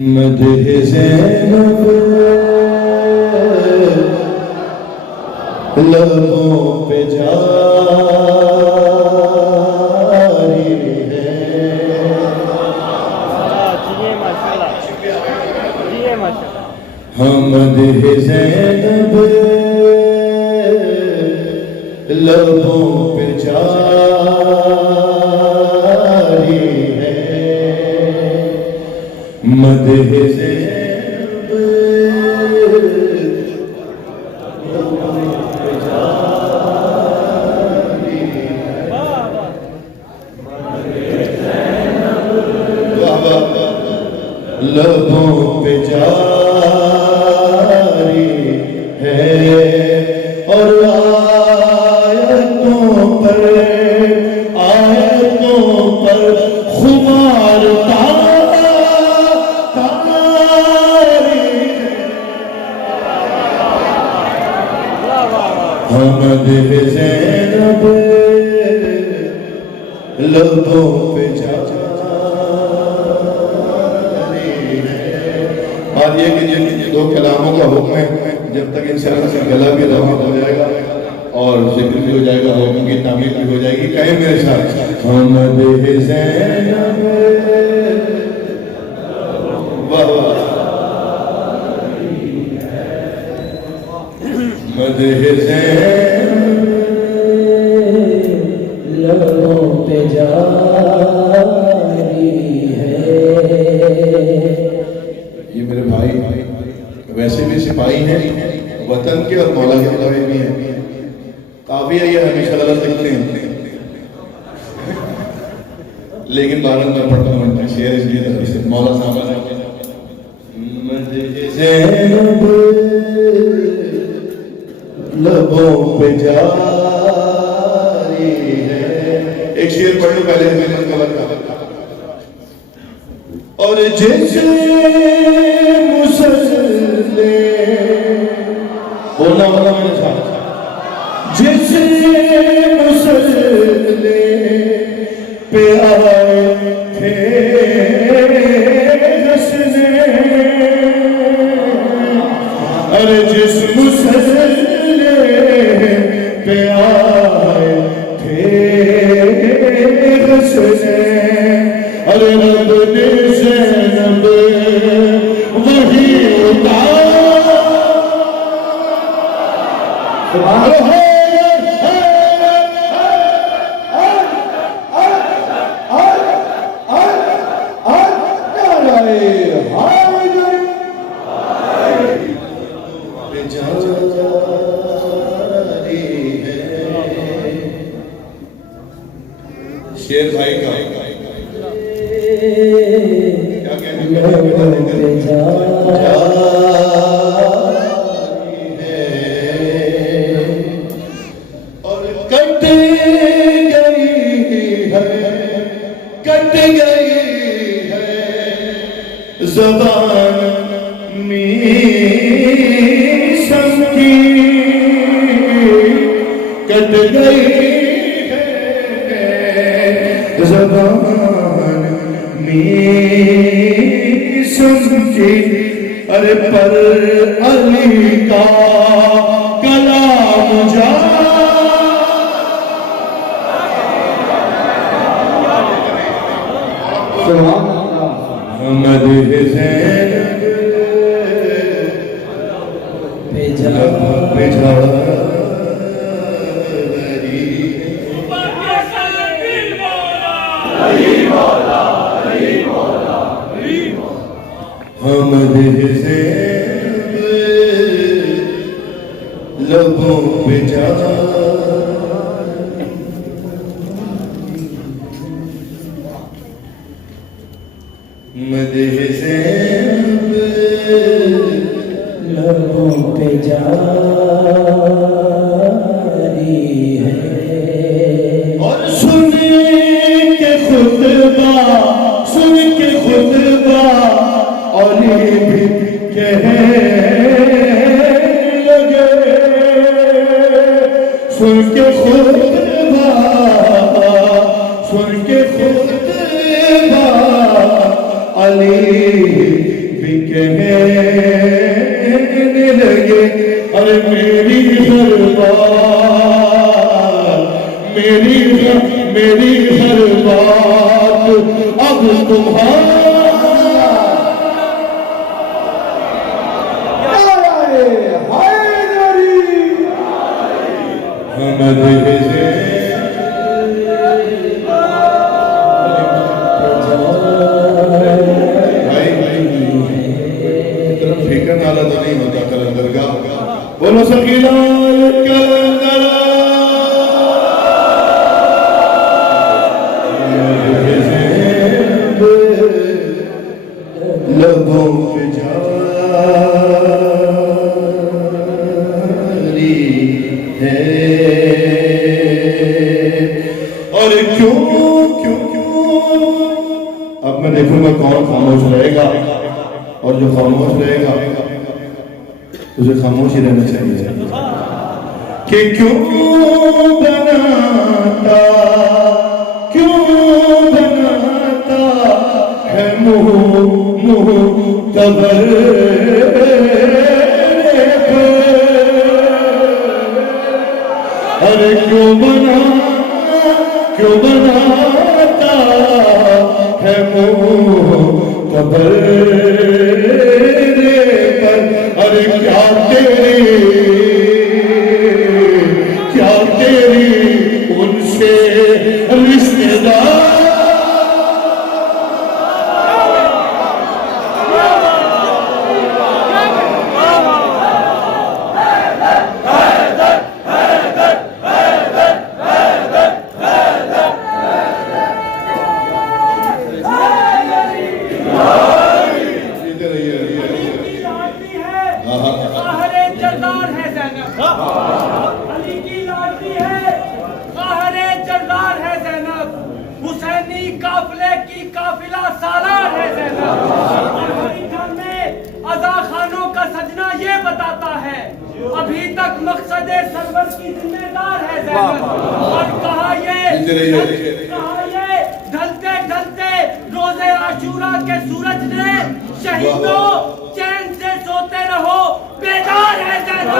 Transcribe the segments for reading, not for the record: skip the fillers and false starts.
मदह ज़ैनब लबों पे जारी है। हम मदह ज़ैनब लबों पे जारी है। मदह ज़ैनब लबों पे जारी है और आयतों पर खुमार मदह ज़ैनब लबों पे जारी है। और ये कि दो कलामों का हुक्म है, जब तक इंसान का गला भी रवा हो जाएगा और जिक्र भी हो जाएगा, हुक्म की तामील भी हो जाएगी। कहें मेरे साथ, मदह ज़ैनब मदह ज़ैनब लबों पे जारी है। ये मेरे भाई वैसे भी सिपाही हैं वतन के और मौला के मुताबिक भी हैं। काफिया ये हमेशा गलत लिखते हैं, लेकिन बारह में पढ़ता हूँ शेर इसलिए मौला साहब मदह ज़ैनब लबों पे जारी है। एक शेर पढ़ लो पहले मैंने गलत कहा। और जैसे मुसल्ले बोलना वाला मेरे साथ, जैसे मुसल्ले पे आए थे हंसने, अरे जिस मुसल्ले पे आए थे हंसने, अरे रब ने ज़ैनब वही उतार। शेर भाई का क्या कहते हैं, और कट गई है ज़बान मीसम की, कट गई ज़बान मीसम की, अरे पर अली का कलाम जा मदह ज़ैनब पे मदह ज़ैनब लबों पे मदह ज़ैनब लबों पे जारी है। और सुन के खुतबा और ये भी कहने लगे, सुन के खुतबा अली भी कहने लगे अरे मेरी हर बात मेरी हर बात अब तुम्हारा फिक्र नाला तो नहीं होता कलंदर का बोलो सकीला कलंदर लबों पे जारी है और क्यों अब मैं देखूंगा कौन खामोश रहेगा और जो खामोश रहेगा उसे खामोश ही रहना चाहिए कि क्यों बनाता है मुँह तबर अरे क्यों बनाता है मुँह तबर अरे क्या तेरी उनसे रिश्तेदार काफिले की काफिला सालार है ज़ैनब में अज़ा खानों का सजना ये बताता है अभी तक मकसद सरवर की जिम्मेदार है ज़ैनब और कहा ये ढलते ढलते रोजे आशूरा के सूरज ने शहीदों चैन से सोते रहो बेदार है ज़ैनब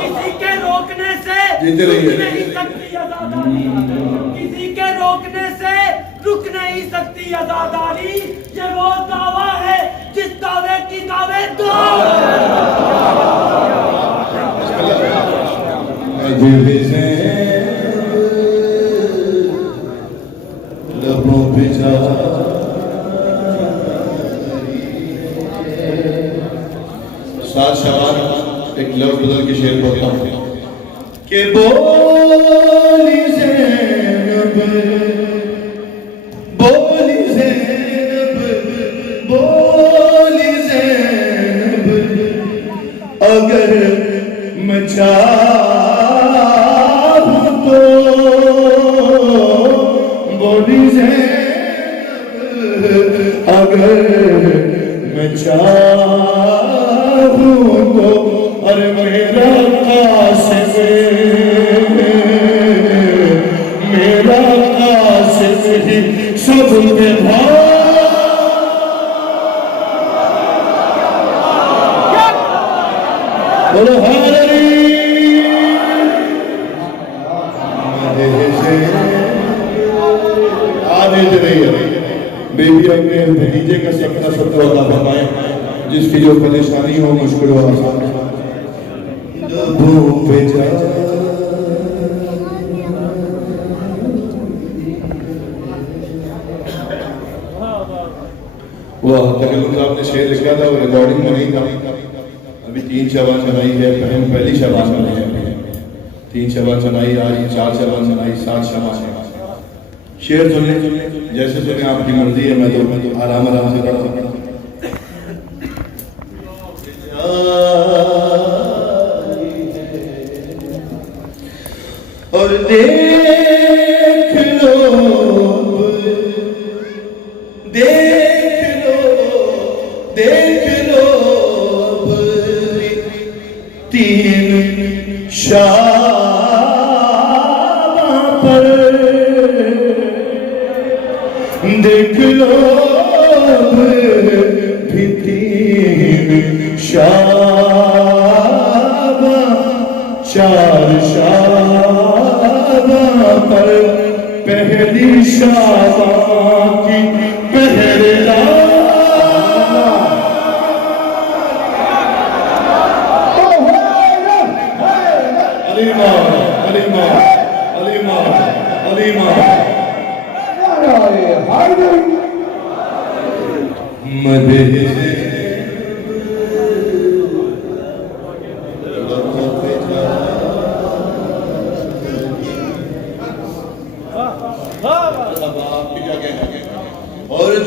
किसी के रोकने से नहीं सकती आजादारी किसी के रोकने से रुक नहीं सकती आजादारी ये वो दावा है जिस दावे की दावेदार लबों पे जा साथ शबान एक लफ्ज़ बदल के शेर पढ़ता हूँ कि बोली ज़ैनब अगर मैं चाहूं तो बोली ज़ैनब अगर मैं चाहूं तो अरे मेरा कासिम ही सब पे बोलो बेबी अपने भतीजे का सपना सत्य बताए जिसकी जो परेशानी हो मुश्किल हो आसान वह तकल्लुम साहब ने शेर लिखा था वो रिकॉर्डिंग में नहीं था अभी 3 शबान सुनाई है पहली शबान सुनाई है 3 शबान सुनाई आज 4 शबान सुनाई 7 शबान शेर सुने जैसे सुने आपकी मर्जी है मैं तो आराम से पढ़ता हूँ और देख लो तीन शाबां पर देख लो शाबां की पहरेदार अलीमा अलीमा अलीमा अलीमा मदे से और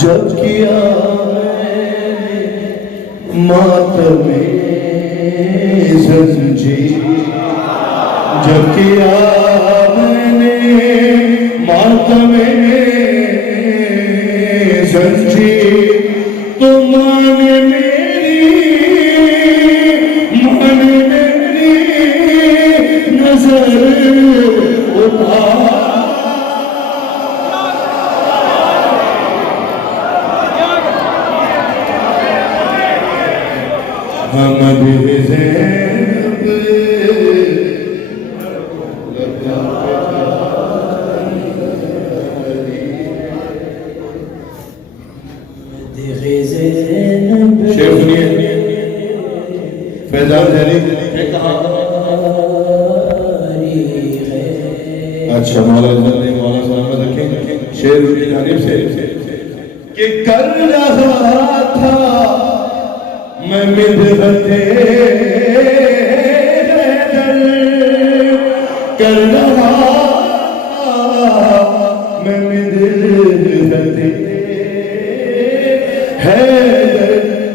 जब किया मातमे ज़ंजीर जब किया मैंने मातमे ज़ंजीर तो माने मेरी नजर उठा शेर सुनिए फैजान जहरी है कहाँ अच्छा मौला सलामत रखें शेर उनकी जानिब से कि कर रहा था मैं मिदहते कर रहा मैं मिदहते है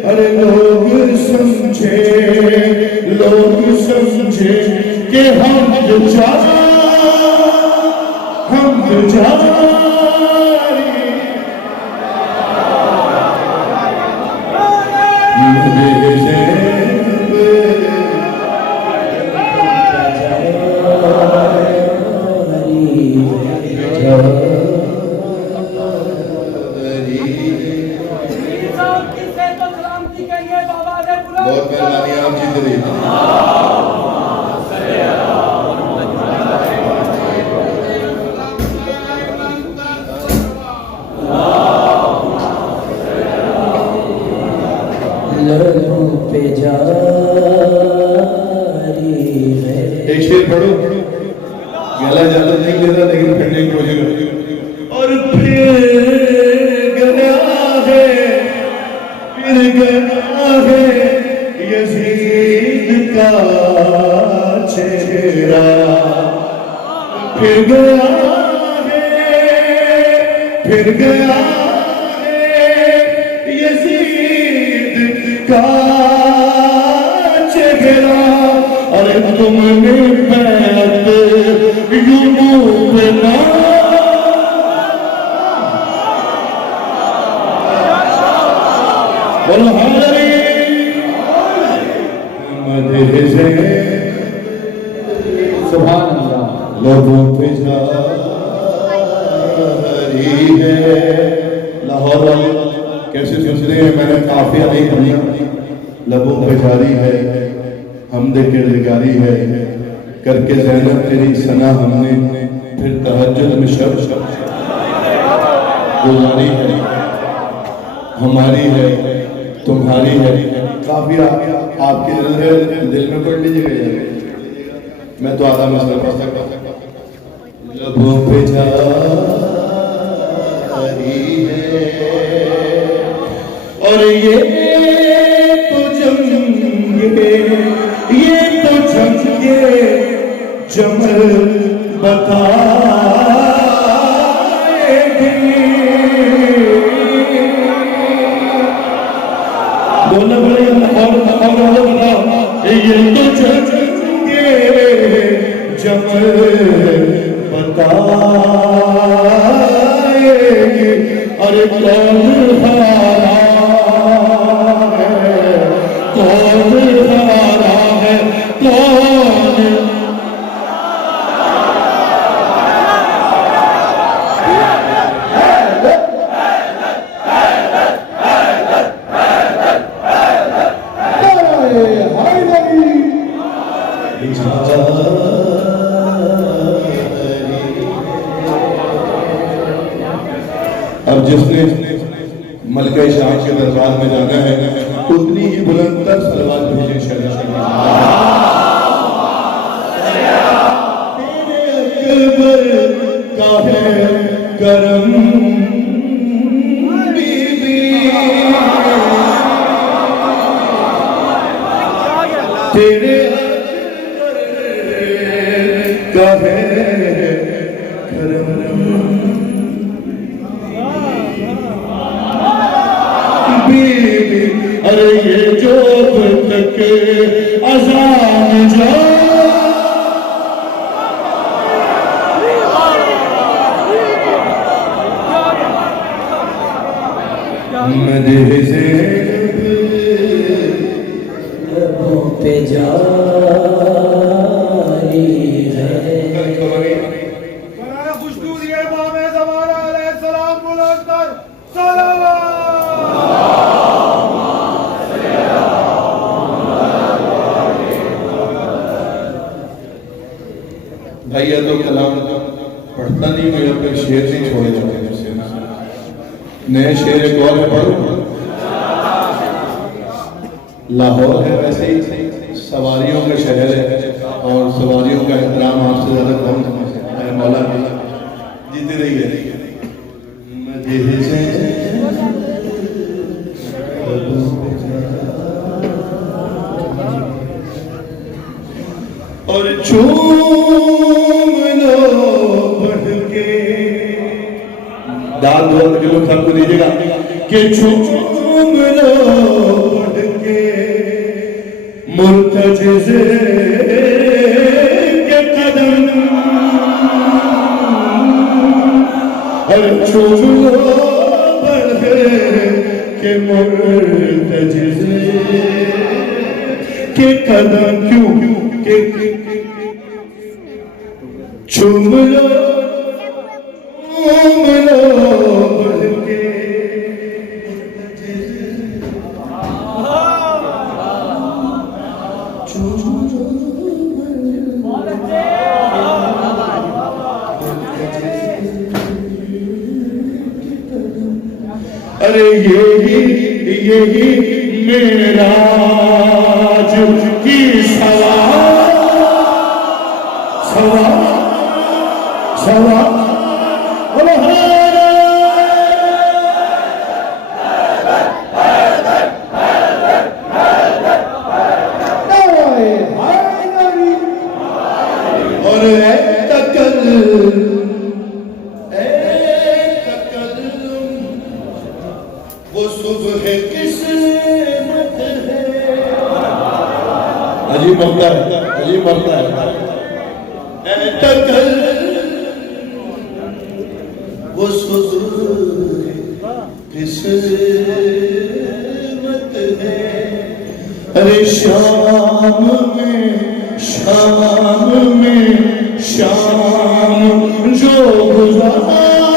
अरे लोग समझे कि हम बहुत मेहरबानी आप जीत रही पे जारी है। एक शेर पढ़ो गला ज्यादा नहीं लेता लेकिन पढ़ने की कोशिश करो और फिर गया है यजीद का चेहरा फिर गया है यजीद का चेहरा अरे तुमने बैत यूं बना बोलो हाज़री मदे से सुभान अल्लाह लोगों पे जारी है लाहौर वाले कैसे सुनते हैं मैंने काफिया नहीं पढ़ी लबों पे जारी है हमदे किरदारी है करके ज़ैनब तेरी सना हमने फिर तहज्जुद में शब गुजारी है हमारी है तुम्हारी है काफिया आपके दिल में पढ़ लीजिएगा मैं तो आधा मसला पढ़ सकता लबों पे जारी है और ये तो जंगे जमल बताएगी बोलना पड़ेगा और बताओ ये तो जंगे जमल बताएगी अरे कौन हारा है कौन अब जिसने मलका शाम के दरबार में जाना है उतनी ही बुलंद तर सलवात भेजे का है करम बीबी तेरे का है करम बीबी। अरे ये जो तक अजान जा मदह से लबों पे जारी है। खुशबू दिए इमाम ज़माना अलैहिस्सलाम बुलंद कर सलावत। भैया तो कलाम पढ़ता नहीं, मैं अपने शेर नहीं छोड़े जाते हैं। नए शेर एक और में पढ़ूं। लाहौर है वैसे ही सवारियों का शहर है और सवारियों का एहतराम आपसे ज्यादा कौन समझ सकता है। मौला जीते रहिए। और चूम लो बढ़ के दाल धोल के लोग सबको दीजिएगा कि चूम लो बढ़ के मुर्तज़े के कदम। अरे चूम लो बढ़ के मुर्तज़े के कदम। क्यों के चूम लो बढ़ के अरे यही मेरा की सवा और वो सुबह किस्मत है। अजीब मरता है, अजीब मरता है। वो सुबह किस्मत है। अरे शाम में शाम जो गुज़ारा